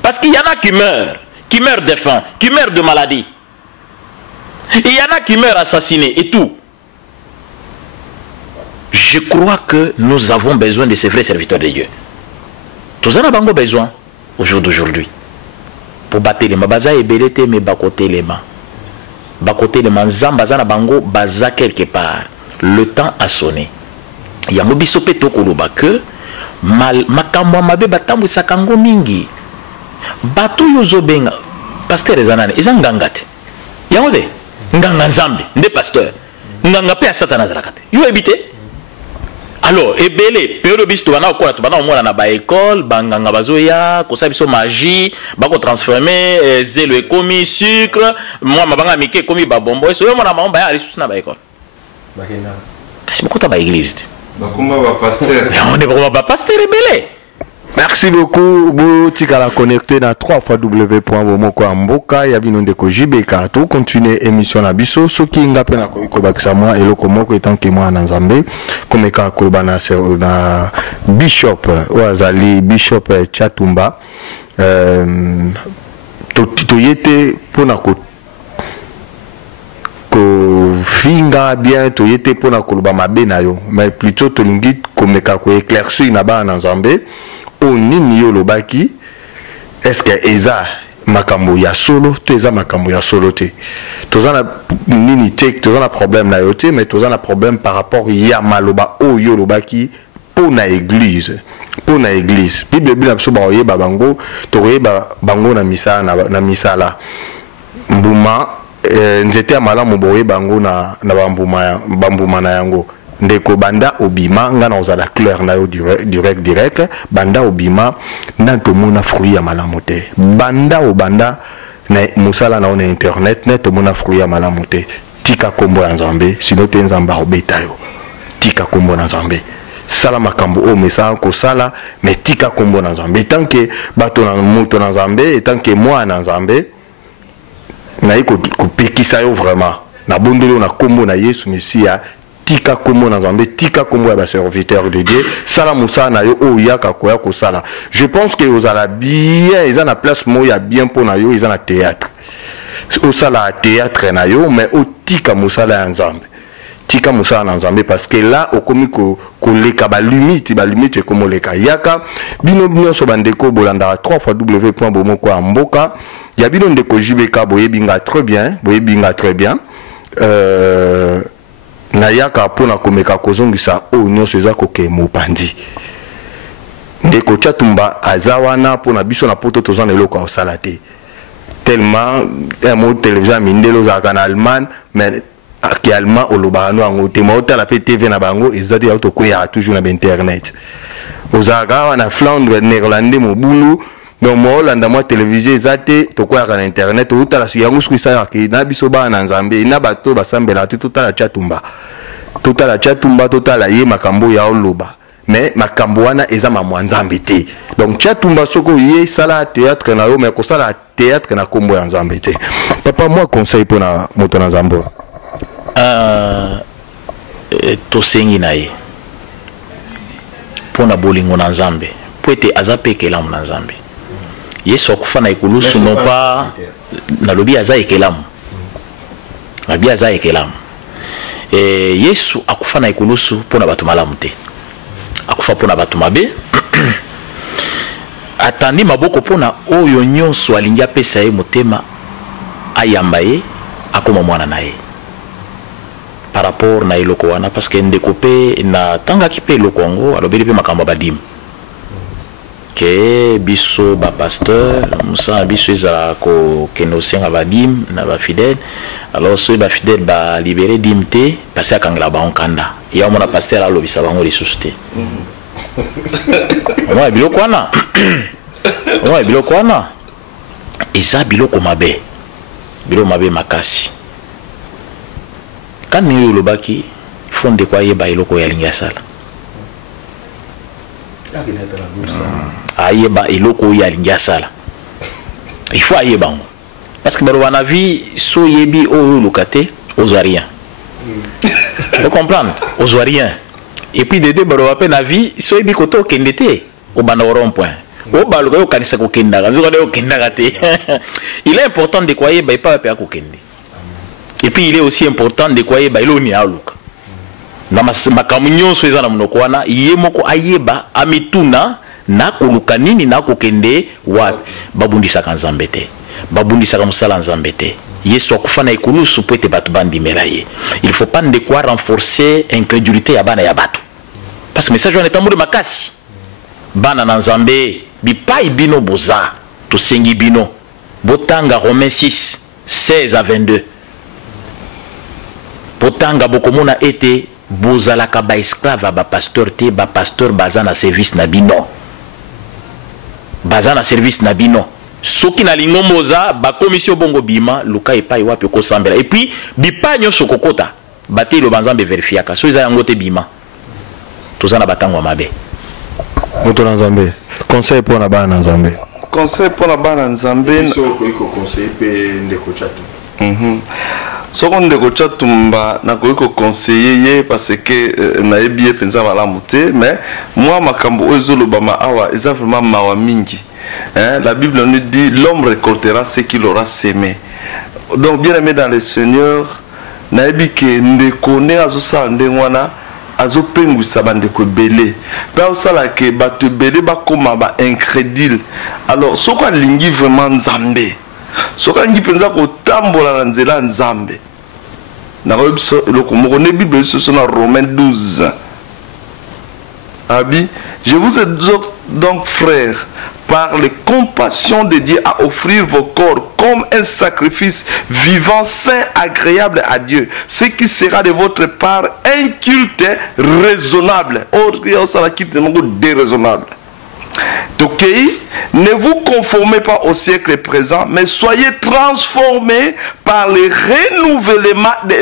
Parce qu'il y en a qui meurent de faim, qui meurent de maladie. Il y en a qui meurent assassinés et tout. Je crois que nous avons besoin de ces vrais serviteurs de Dieu. Tous en avons besoin au jour d'aujourd'hui. Pour battre les mains, baza et belete mais bakote les mains. Bakote les mains, zambazana bango baza quelque part. Le temps a sonné. Il y a mobisope tokoloba que makambo mabe batambu sakango mingi. Batu yozo benga pasteur ezanane ezangangate. Yangode nganga nzambe nde pasteur. Nganga pe satana zalakate. Yo ebité. Alors, ebele, période bisto bana okola to bana omona na ba école, banganga bazoya, ko sabiso magie, bako transformer zelo ekomi sucre, moi mabanga mike ekomi ba bombo, so yo mona mamba ya alisus na ba école. Bakena. Kasi bako ta ba église. Bakuma ba pasteur. On est ba pasteur ebele. Merci beaucoup. Boutikala connecté na 3w.bomoko.mboka ya binonde ko JBK. To continuer émission na biso soki ngape na ko bakisa moi eloko moko etant que moi na Nzambe comme ka ko bana na Bishop Wazali Bishop Chatumba to yete pona ko finga bien to yete pona ko ba mabe na yo mais plutôt to lingi comme ka ko éclaircir na ba na Nzambe. Nini yo lobaki est-ce que eza makambo ya solo to eza makambo ya solo te tozana nini tek tozana problème na yo te mais tozana problème par rapport ya maloba o yo lobaki pour na église bible bila biso ba oyeba bango to oyeba bango na misala mbuma nzete ya malamu boye bango na bambuma na yango ndeko banda obima ngana ozala clair na yo direct banda obima nanto mona fruit ya malamu te banda obanda na musala na on internet neto mona fruit ya malamu te tika kombo ya Nzambe sino te Nzamba obeta yo tika kombo na Nzambe sala makambo o mesa ko sala mais tika kombo na Nzambe tant que bato na moto na Nzambe tant que moi na Nzambe na iko pekisa yo vraiment na bondelo na kombo na Yesu Mesia tika kombo na Nzambe tika kombo ya ba serviteur de Dieu sala musa na yo o yaka koya ko sala. Je pense que ozala bien eza na place moya bien pour na yo eza na théâtre osala théâtre na yo mais otika musala ya nzambe tika musala na nzambe parce que là okomi koleka balimite ekomoleka yaka bino nyonso bandeko bolanda 3w.bomoko.mboka ya bino ndeko JBK boyebinga très bien na yaka pona komeka kozongisa oyo nyonso eza koke mopandi ndeko Chatumba aza wana pona biso na poto toza na eloko osala te tellement un mot télévision mindelo za en Allemagne mais qui allemand olobano ngo te mo tala pe TV na bango ezati ya to koya toujours na internet ozaka na Flandre néerlandais mo bulu donc mo Hollande mo télévision ezate to koya na internet otala su yango su isa ki na biso ba na Nzambe na bato basambela tutala Chatumba totala ye makambo ya oloba mais makambo wana eza mamwa Nzambe te donc Chatumba soko ye sala théâtre na yo mais ko sala théâtre na kombo ya Nzambe te papa moi conseil pona moto na Nzambe tosengi na ye mpona bolingo na Nzambe po ete aza mpe ekelamu na Nzambe Yesu akufa na ekulusu non pas nalobi aza ekelamu Yesu akufa na ekulusu mpona bato malamu te akufa mpona bato mabe atandi maboko mpona oyo nyonso alingi apesa ye motema ayamba ye akoma mwana na ye par rapport na eloko wana parce que ndeko pe na tangaki pe eloko yango alobeli pe makambo badim ke biso ba pasteur musa biso eza ko kenosenga badim na ba fidèle alors so ba fidèle ba libérer dimte parce akangela ba onkanda ya mona pasteur alobisa bango lisusu te moi biloko wana eza biloko mabe makasi quand nous le baki font de quoi yeba eloko ya linga sala ayeba eloko ya linga sala il faut ayeba parce que dans la vie so yebi o lokate aux rien vous comprendre aux rien et puis de deux baro appel la vie so yebi koto kendete au bana rond point au balo ko kanisa ko kenda ko kenda te il est important de quoi yeba pas pa ko kende. Et puis il est aussi important de quoi yeba iloni aluka na makambo nyonso eza na monoko wana ye moko ayeba amituna na koluka nini na kokende wa babundisaka Nzambe te babundisaka musala Nzambe te Yesu akufa na ekulusu po ete bato bandimela ye il faut pas de quoi renforcer incrédulité ya bana ya bato parce que message wana etambouri makasi bana na Nzambe bipai bino boza tosengi bino botanga Romains 6 16 à 22 potanga bokomona ete bozalaka ba esclave ba pasteur te ba pasteur baza na service na bino soki na lingo moza ba commission bongo bima luka epai wapi ko sambela et puis bipanyo sokokota bate lo banzambe verifiaka so eza yango te bima tozana batango mabe moto na Nzambe conseil pour na bana Nzambe so ko conseil pe ndeko Chatumba soko ndeko Chatumba na ko conseiller parce que na ebie penza malamu te mais moi makambo ezolobama awa eza vraiment mawa mingi. La Bible nous dit l'homme récoltera ce qu'il aura semé. Donc bien aimé dans le Seigneur na ebi ke ndeko ne azosa ndengwana azopengwisa bandeko belé ba osala ke bato belé bakoma ba incrédule. Alors soko alingi vraiment Nzambe soka ngi penza ko tambola na nzela Nzambe na robso eloko moko ne Bible sur na Romains 12 abi je vous exhorte donc frères par les compassions de Dieu à offrir vos corps comme un sacrifice vivant, saint, agréable à Dieu, ce qui sera de votre part un culte raisonnable. Or, ça va quitter le mot déraisonnable. Donc, ne vous conformez pas au siècle présent, mais soyez transformés par le renouvellement de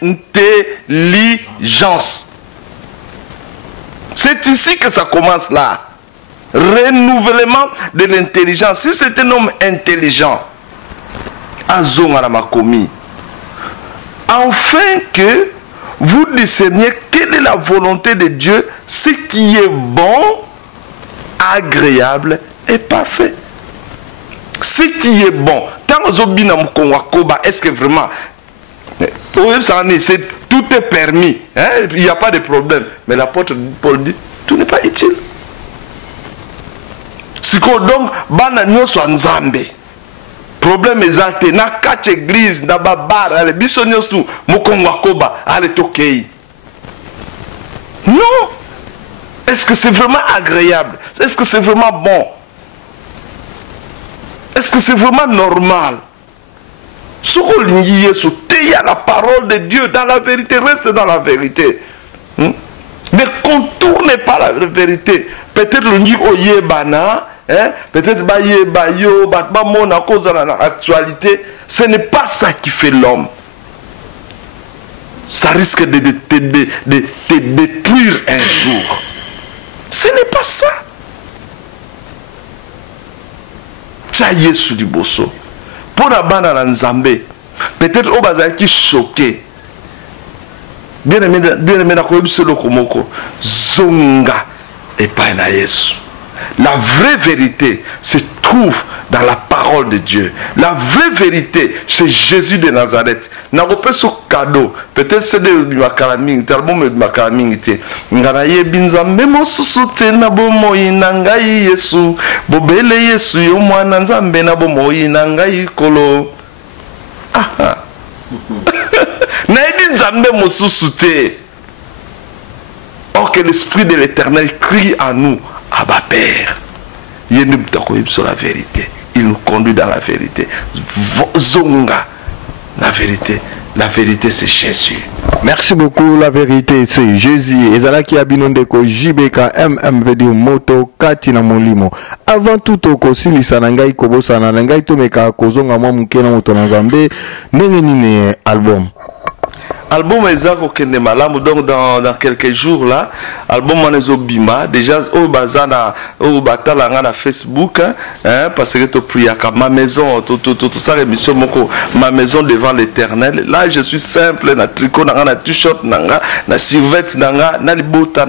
l'intelligence. C'est ici que ça commence là. Renouvellement de l'intelligence. Si c'est un homme intelligent, afin que vous discerniez quelle est la volonté de Dieu, ce qui est bon, agréable et parfait. Ce qui est bon. Tant Tant que Zobina Mukongwa Koba, est-ce que vraiment tout est permis, hein? Il n'y a pas de problème. Mais l'apôtre Paul dit, tout n'est pas utile. Si donc, bana nyoso nzambe. Problème exact, na quatre églises, na babar, ale biso nyoso Mukongwa Koba, ale tokei. Non. Est-ce que c'est vraiment agréable? Est-ce que c'est vraiment bon? Est-ce que c'est vraiment normal? Ce qu'on dit, il y a la parole de Dieu dans la vérité, reste dans la vérité. Ne contourne pas la vérité. Peut-être le dit au yebana, peut-être bayo, mon à cause de l'actualité. Ce n'est pas ça qui fait l'homme. Ça risque de te détruire un jour. Ce n'est pas ça. Tcha Yesu du bosso. Pour la bande à Nzambe, peut-être au bazar qui choqué. Bien aimé na koyebise lokomoko. Zonga et pas na Yesu. La vraie vérité se trouve dans la parole de Dieu. La vraie vérité, c'est Jésus de Nazareth. N'a pas ce cadeau. Peut-être c'est de makaraming, tellement de makaraming te. Nganaye binza memo susute na bomoyi nangai Yesu. Bobele Yesu yo mwana nzambe na bomoyi nangai kolo. Ah. Na ebi nzambe mo susute. Or que l'esprit de l'Éternel crie à nous, Abba Père. Il nous dit sur la vérité. Il nous conduit dans la vérité. Zonga. La vérité c'est Jésus. Merci beaucoup. La vérité c'est Jésus. Ezalaki abinonde ko JBK veut dire moto kati na molimo. Avant tout okosilisa na ngai kobosana na ngai tomeka kozonga mwa muke na moto na Nzambe ndenge nini album. Album Ezako Kende Malamu, donc dans quelques jours là, album Manezo Bima, déjà au bazana, au batalanga na Facebook, hein, parce que tu pries à ma maison, tout ça, émission moko, ma maison devant l'Éternel. Là, je suis simple, na tricot, na t-shirt, na survêt, na libota,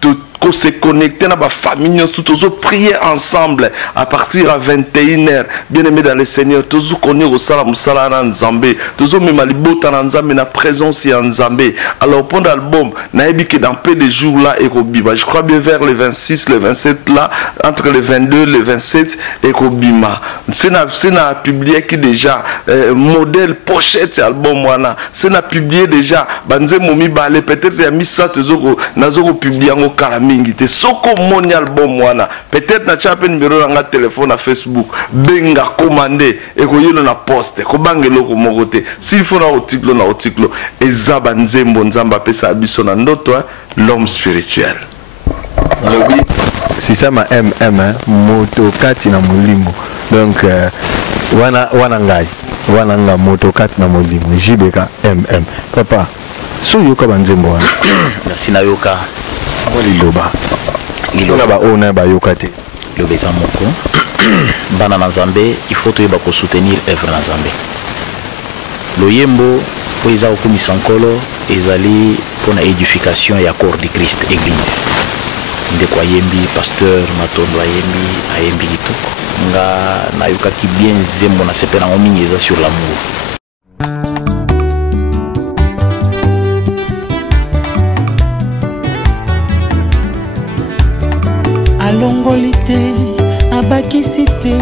tout. Qu'on se connecter dans ma famille, tous prier ensemble à partir à 21h. Bien aimé dans le Seigneur, tous connaître au salam en Nzambé, tous même malibota en Nzambé, na présence en Nzambé. Alors pendant l'album, naïbi que dans peu de jours là et Kobima, je crois bien vers le 26, le 27 là, entre le 22, le 27 et Kobima. C'est na publié qui déjà modèle pochette album wana. C'est na publié déjà. Banze momi balé peut-être il y a mis ça tous nazoko publié en Kalami. Soko moni album wana peut-être na chape numéro na téléphone à Facebook benga commander et ko yelo na poste ko bangelo ko mokote s'il faut na article ezaba nzembo nzamba pesa biso na ndoto l'homme spirituel. Si ça ma moto kati na molimo donc wana nga moto kati na molimo JBK papa so yoka banzembo wana sina yoka liloba ba ona ba yokate lobeza moko bana na Nzambe il faut to ba soutenir œuvre na Nzambe loyembo po eza okomisa nkolo ezali pona édification ya corps de Christ église ndeko ayembi pasteur Matondo ayembi kitoko nga nayokaki bien zembo na sepela ngomingi eza sur l'amour. alongolite abakisite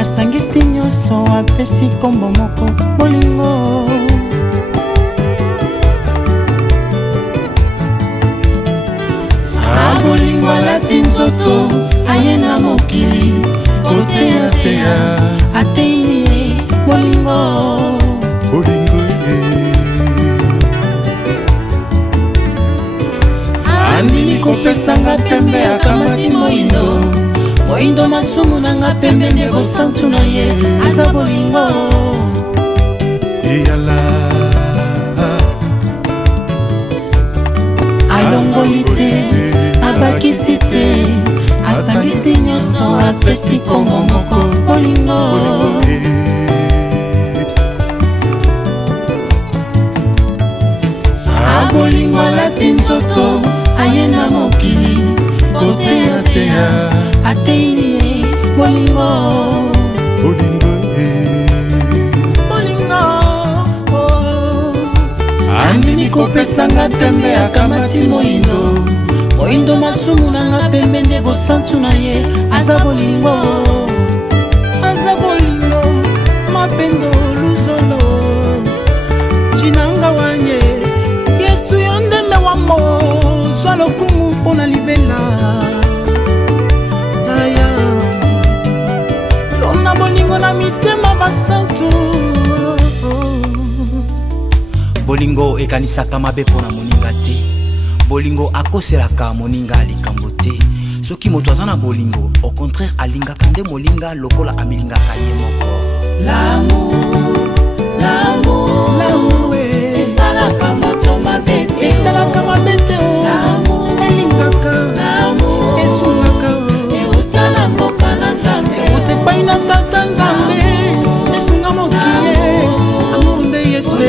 asangisi nyonso apesi kombo moko bolingo abolingo alati nzoto ayena mokili koteyateya ateilie bolingo andimi kopesanga pembe ya kamati moindo masumu nanga pembe nde bosantu na ye aza bolingo alongoli te abakisi te asangisi nyonso apesi kombo moko bolingo abolingo alati nzoto ayena mokili koteyateya ateilie bolingo nandimi kopesanga tembe ya kamati moindo moindo masumu nanga pembe nde bosantu na ye aza bolingo mapendo luzolo jinanga wanye yesu yondeme wamo zwa lokungu mpona libela yaya lona bolingo na mitema basantu bolingo ekanisaka mabe mpona moninga te bolingo akoselaka moninga likambo te soki moto aza na bolingo au contraire alingaka nde molinga lokola amelingaka ye moko l'amour esalaka moto mabe te elingaka esungaka eutala mboka na nzambe eutepai na tata nzambe esunga mokili amour nde yesu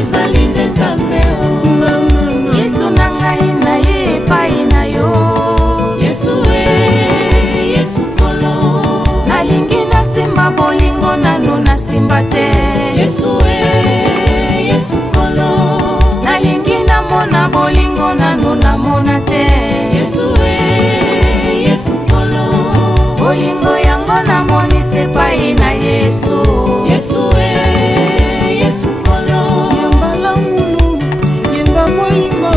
ezali nde nzambe yesu na ngai na ye epai na yo yesu kolo nalingi nasimba bolingo nanu nasimba te yesu kolo nalingi namona bolingo nanu namona te yesu kolo bolingo yango namonisi epai na yesu kolo yembala ngulu yemba bolingo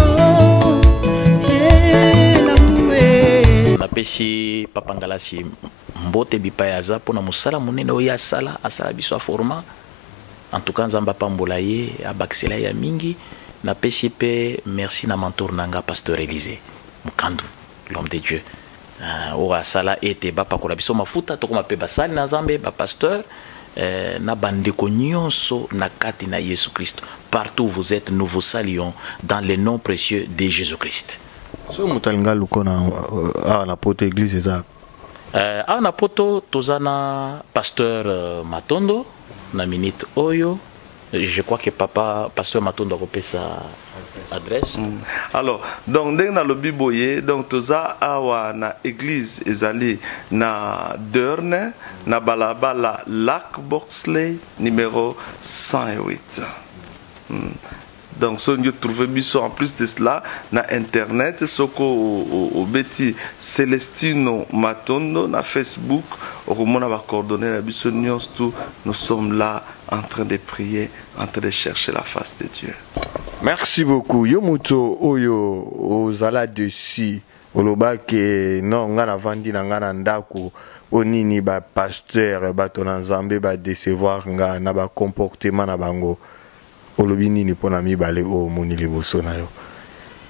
napesi papa Ngalasi mbote bipai aza mpona mosala monene oyo asala biso aforma en tout cas nzambe apambola ye abakisela ye ya mingi napesi pe merci na mentor nanga pasteur Élysée Mukandu l'homme de Dieu oyo asala ete bapakola biso mafuta tokoma pe basali na nzambe bapasteur na bandeko nyonso na kati na Yesu Christ partout où vous êtes nous vous saluons dans le nom précieux de Jésus Christ. So mutalinga lukona na poto église eza na poto tozana pasteur Matondo na minute oyo je crois que papa pasteur Matondo a sa adresse. Alors donc dès na lobi boye donc toza awa na église ezali na Deurne na balabala Lac Boxley numéro 108. Donc, si vous trouvez biso en plus de cela, na internet, soko au beti Celestino Matondo, na Facebook, au moment va coordonner la biso tout, nous sommes là en train de prier, en train de chercher la face de Dieu. Merci beaucoup. Yo muto oyo ozala dessus. Oloba ke non ngana vandi na ngana ndako onini ba pasteur ba to na nzambe ba décevoir nga na ba comportement na bango. Olobi nini pona mibale o moni liboso na yo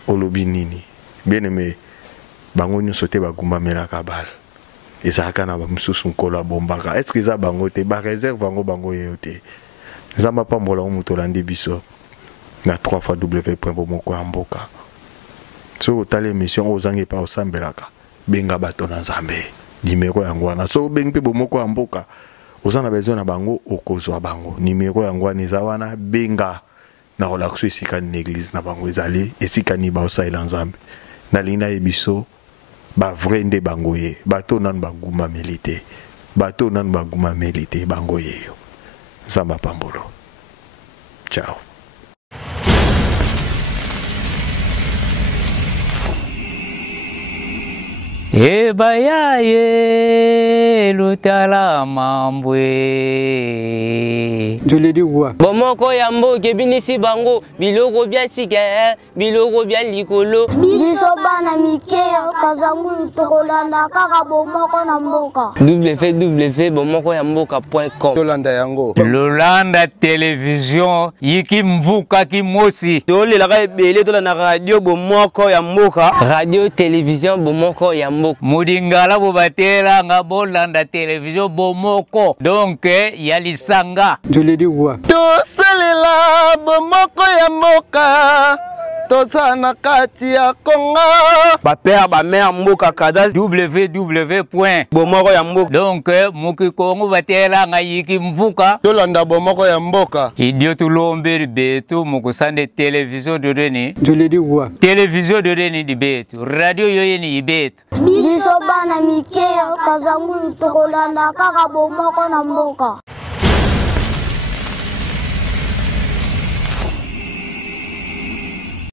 olobi nini bien aimé bango nyonso te bagumba melaka bal ezalaka na bamususu nkolo abombaka est ce que eza bango te bareserve bango yeyo te nzambe apambola moto olandi biso na 3w.bomoko-ya-mboka soki otala émission oyo ozangi epa osambelaka benga bato na nzambe nimero yango wana soki obengi mpe bomoko-ya-mboka ozana besoin na bango okozwa bango numéro yango wana eza wana benga na relation esika na église na bango ezali esika ni baosalela nzambe nalingi nayebiso bavrai nde bango ye bato nanu bagumameli te bato nanu bagumameli te bango yeyo nzambe apambolo ciao. Ebayaye lutala mambwe Joledi wa bomoko ya mboke binisi bango biloko bya sike biloko bya likolo biso bana mike kazangulu tokolanda kaka bomoko na mboka www.bomoko-ya-mboka.com Yolanda yango Lolanda television yiki mvuka kimosi tolelaka ebele tolanda radio bomoko ya mboka radio television bomoko ya mboka mudingala bobatela nga bolanda television bomoko donc ya lisanga Joledi wa tosalela bomoko ya mboka toza na kati ya Kongo bapère bamère mboka kaza www.bomoko ya mboka donc muki Kongo batela nga yiki mvuka tolanda bomoko ya mboka idio tulombeli betu mukusande television dodeni Joledi wa television dodeni di betu radio yoyeni ibetu biso bana mike kazangulu tokolanda kaka bomoko na mboka.